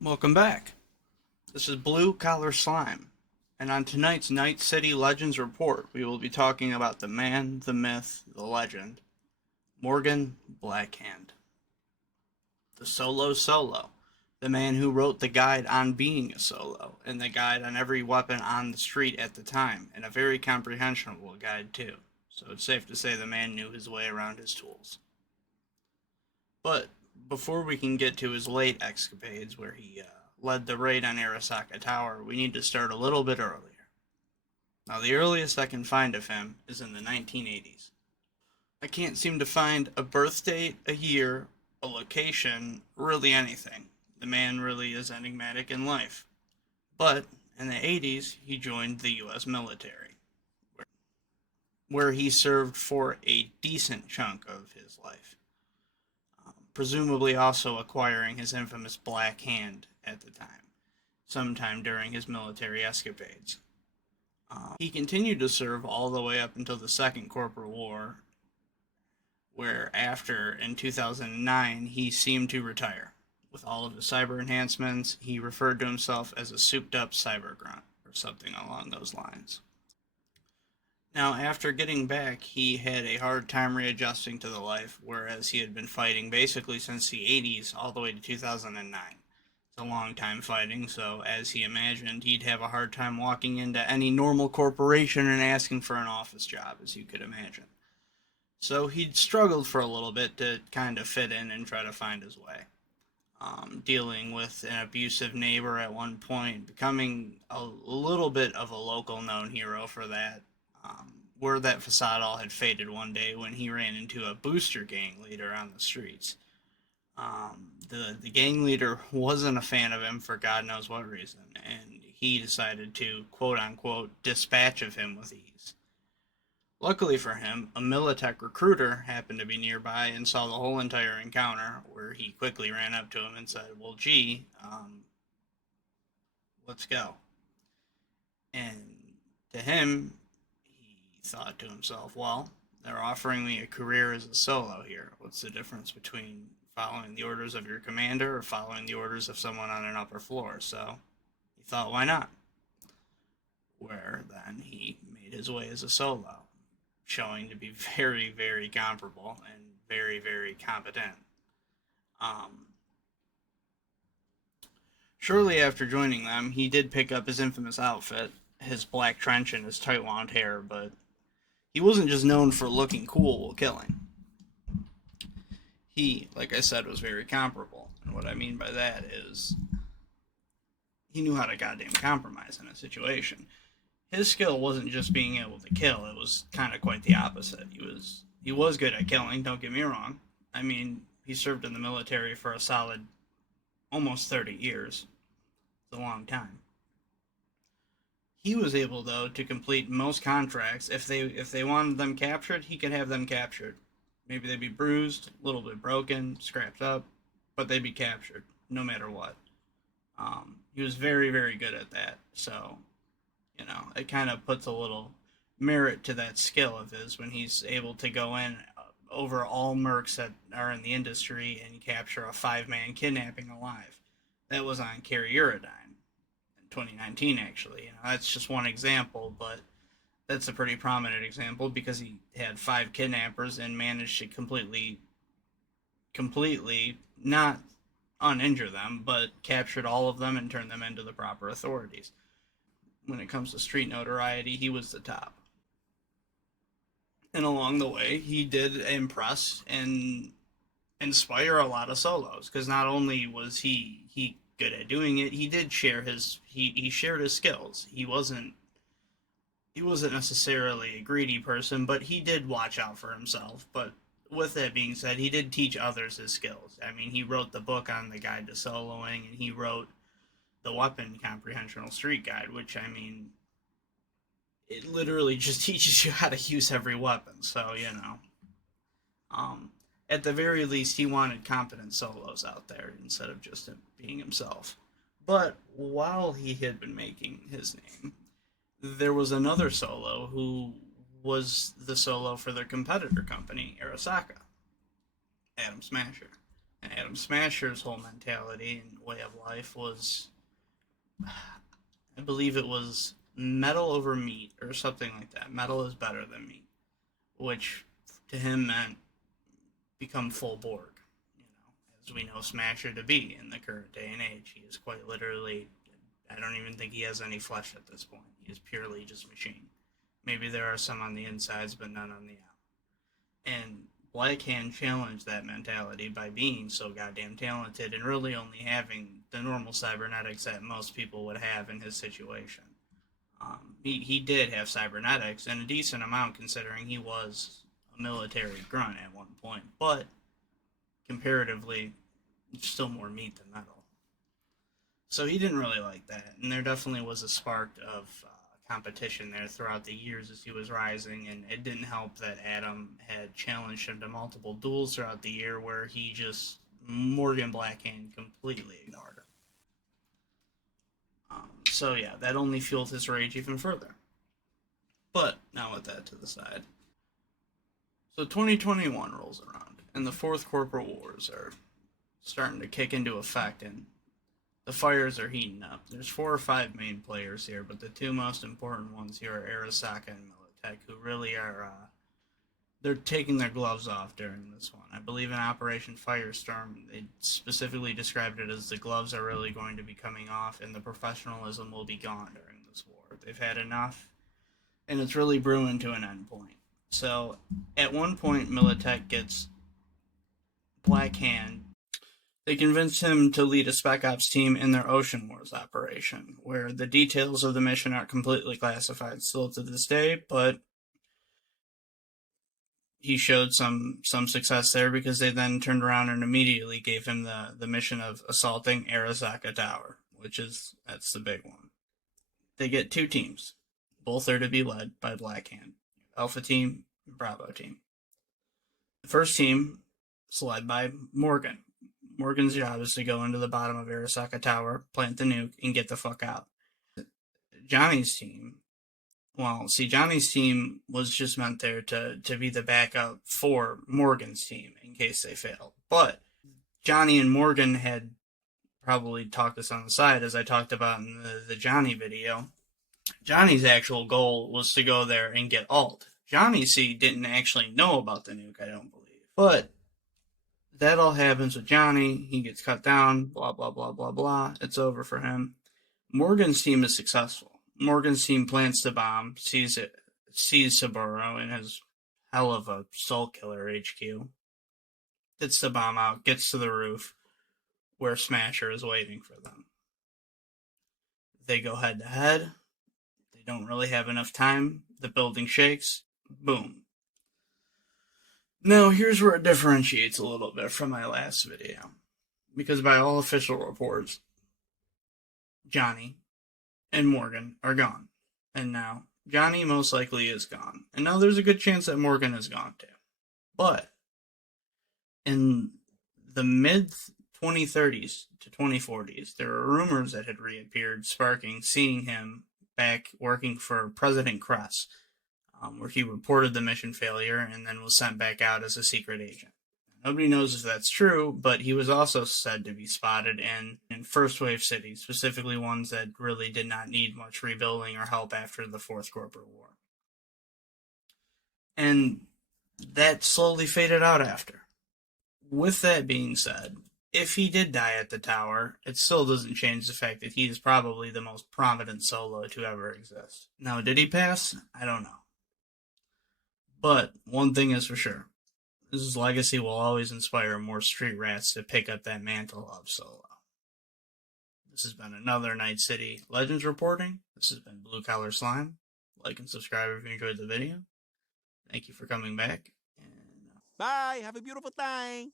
Welcome back. This is Blue Collar Slime, and on tonight's Night City Legends Report, we will be talking about the man, the myth, the legend, Morgan Blackhand. The solo, the man who wrote the guide on being a solo, and the guide on every weapon on the street at the time, and a very comprehensible guide too. So it's safe to say the man knew his way around his tools. But before we can get to his late escapades, where he led the raid on Arasaka Tower, we need to start a little bit earlier. Now, the earliest I can find of him is in the 1980s. I can't seem to find a birth date, a year, a location, really anything. The man really is enigmatic in life. But in the 80s, he joined the US military, where he served for a decent chunk of his life, presumably also acquiring his infamous Black Hand at the time, sometime during his military escapades. He continued to serve all the way up until the Second Corporate War, where after, in 2009, he seemed to retire. With all of his cyber enhancements, he referred to himself as a souped up cyber grunt, or something along those lines. Now, after getting back, he had a hard time readjusting to the life, whereas he had been fighting basically since the 80s all the way to 2009. It's a long time fighting, so as he imagined, he'd have a hard time walking into any normal corporation and asking for an office job, as you could imagine. So he'd struggled for a little bit to kind of fit in and try to find his way. Dealing with an abusive neighbor at one point, becoming a little bit of a local known hero for that. Where that facade all had faded one day when he ran into a booster gang leader on the streets. The gang leader wasn't a fan of him for God knows what reason, and he decided to, quote unquote, dispatch of him with ease. Luckily for him, a Militech recruiter happened to be nearby and saw the whole entire encounter, where he quickly ran up to him and said, well, gee, let's go. And to him, he thought to himself, well, they're offering me a career as a solo here. What's the difference between following the orders of your commander or following the orders of someone on an upper floor? So he thought, why not? Where then he made his way as a solo, showing to be very, very comparable and very, very competent. Um, Shortly after joining them, he did pick up his infamous outfit, his black trench and his tight wound hair, but he wasn't just known for looking cool while killing. He, like I said, was very comparable. And what I mean by that is he knew how to goddamn compromise in a situation. His skill wasn't just being able to kill, it was kind of quite the opposite. He was good at killing, don't get me wrong. I mean, he served in the military for a solid almost 30 years. It's a long time. He was able, though, to complete most contracts. If they wanted them captured, he could have them captured. Maybe they'd be bruised, a little bit broken, scrapped up, but they'd be captured no matter what. He was very, very good at that. So, it kind of puts a little merit to that skill of his when he's able to go in over all mercs that are in the industry and capture a 5-man kidnapping alive. That was on Carrie Uridine in 2019, actually. That's just one example, but that's a pretty prominent example because he had 5 kidnappers and managed to completely not uninjure them, but captured all of them and turned them into the proper authorities. When it comes to street notoriety, he was the top. And along the way, he did impress and inspire a lot of solos because not only was he good at doing it, he did share he shared his skills. He wasn't necessarily a greedy person, but he did watch out for himself. But with that being said, he did teach others his skills. I mean, he wrote the book on the guide to soloing, and he wrote the weapon comprehensional street guide, which, I mean, it literally just teaches you how to use every weapon. So, at the very least, he wanted competent solos out there instead of just him being himself. But while he had been making his name, there was another solo who was the solo for their competitor company, Arasaka, Adam Smasher. Adam Smasher's whole mentality and way of life was, I believe it was metal over meat or something like that. Metal is better than meat, which to him meant become full Borg. You know, as we know Smasher to be in the current day and age, he is quite literally. I don't even think he has any flesh at this point. He is purely just machine. Maybe there are some on the insides, but none on the out. And Blackhand challenged that mentality by being so goddamn talented and really only having the normal cybernetics that most people would have in his situation. He did have cybernetics and a decent amount considering he was a military grunt at one point, but comparatively, still more meat than metal. So he didn't really like that, and there definitely was a spark of competition there throughout the years as he was rising, and it didn't help that Adam had challenged him to multiple duels throughout the year where he just, Morgan Blackhand, completely ignored him. So yeah, that only fueled his rage even further. But now with that to the side. So 2021 rolls around, and the Fourth Corporate Wars are starting to kick into effect, and the fires are heating up. There's 4 or 5 main players here, but the 2 most important ones here are Arasaka and Militech, who really are they're taking their gloves off during this one. I believe in Operation Firestorm, they specifically described it as the gloves are really going to be coming off and the professionalism will be gone during this war. They've had enough, and it's really brewing to an end point. So, at one point, Militech gets Blackhand. They convince him to lead a Spec Ops team in their Ocean Wars operation, where the details of the mission are completely classified still to this day, but he showed some success there because they then turned around and immediately gave him the mission of assaulting Arasaka Tower, that's the big one. They get 2 teams. Both are to be led by Blackhand. Alpha Team and Bravo Team. The first team is led by Morgan. Morgan's job is to go into the bottom of Arasaka Tower, plant the nuke, and get the fuck out. Johnny's team was just meant there to be the backup for Morgan's team in case they failed. But Johnny and Morgan had probably talked this on the side, as I talked about in the Johnny video. Johnny's actual goal was to go there and get alt. Johnny didn't actually know about the nuke, I don't believe. But that all happens with Johnny. He gets cut down, blah, blah, blah, blah, blah. It's over for him. Morgan's team is successful. Morgan's team plants the bomb, sees Saburo in his hell of a soul killer HQ, gets the bomb out, gets to the roof, where Smasher is waiting for them. They go head to head. They don't really have enough time. The building shakes. Boom. Now, here's where it differentiates a little bit from my last video. Because by all official reports, Johnny and Morgan are gone. And now, Johnny most likely is gone. And now there's a good chance that Morgan is gone too. But, in the mid-2030s to 2040s, there were rumors that had reappeared, seeing him back working for President Kress, where he reported the mission failure and then was sent back out as a secret agent. Nobody knows if that's true, but he was also said to be spotted in first wave cities, specifically ones that really did not need much rebuilding or help after the Fourth Corporate War. And that slowly faded out after. With that being said, if he did die at the tower, it still doesn't change the fact that he is probably the most prominent solo to ever exist. Now, did he pass? I don't know. But one thing is for sure. His legacy will always inspire more street rats to pick up that mantle of solo. This has been another Night City Legends reporting. This has been Blue Collar Slime. Like and subscribe if you enjoyed the video. Thank you for coming back. Bye. Have a beautiful time.